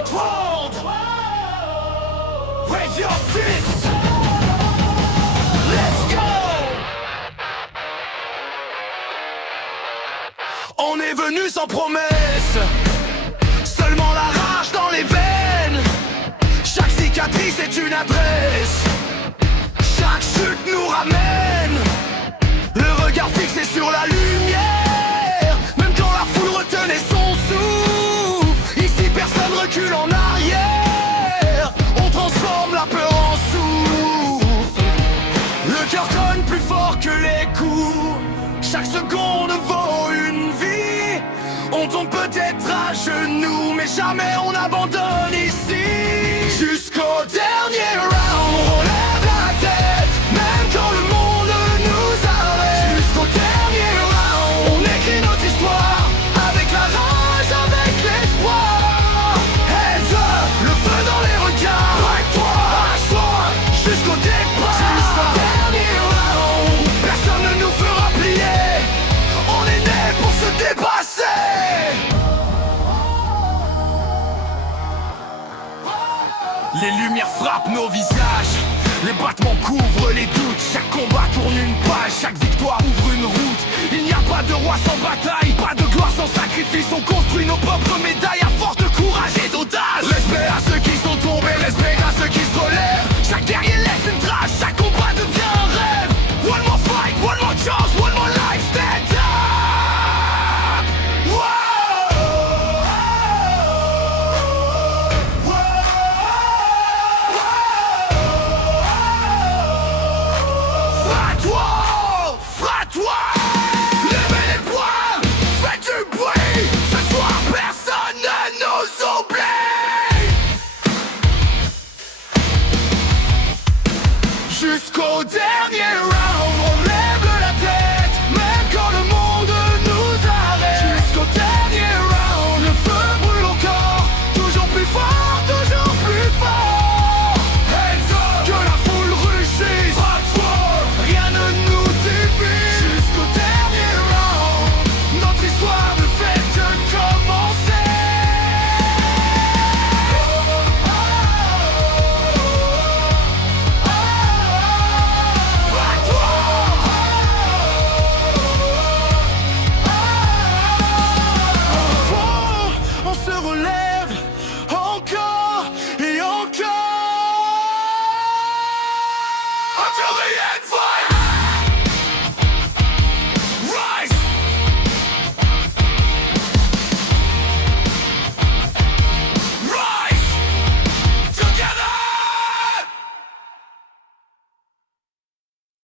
White world, raise your fists. Let's go. On est venu sans promesse, seulement la rage dans les veines. Chaque cicatrice est une adresse, chaque chute nous ramène. Le regard fixé sur la lumière, même quand la foule retenait son souffle. Ici personne recule en arrière, on transforme la peur en souffle. Le cœur cogne plus fort que les coups, chaque seconde vaut une vie. On tombe peut-être à genoux, mais jamais on abandonne ici. Jusqu'au dernier round, on relève la tête, même quand le monde nous arrête. Jusqu'au dernier round, on écrit notre histoire, avec la rage, avec l'espoir. Heads up, le feu dans les regards. Braque-toi, lâche-toi, jusqu'au départ. Jusqu'au dernier round, personne ne nous fera plier. On est né pour se dépasser. Les lumières frappent nos visages, les battements couvrent les doutes. Chaque combat tourne une page, chaque victoire ouvre une route. Il n'y a pas de roi sans bataille, pas de gloire sans sacrifice. On construit nos propres médailles à force de courage et d'audace. Respect à ceux qui sont tombés, respect à ceux qui se relèvent. Chaque guerrier laisse une trace, chaque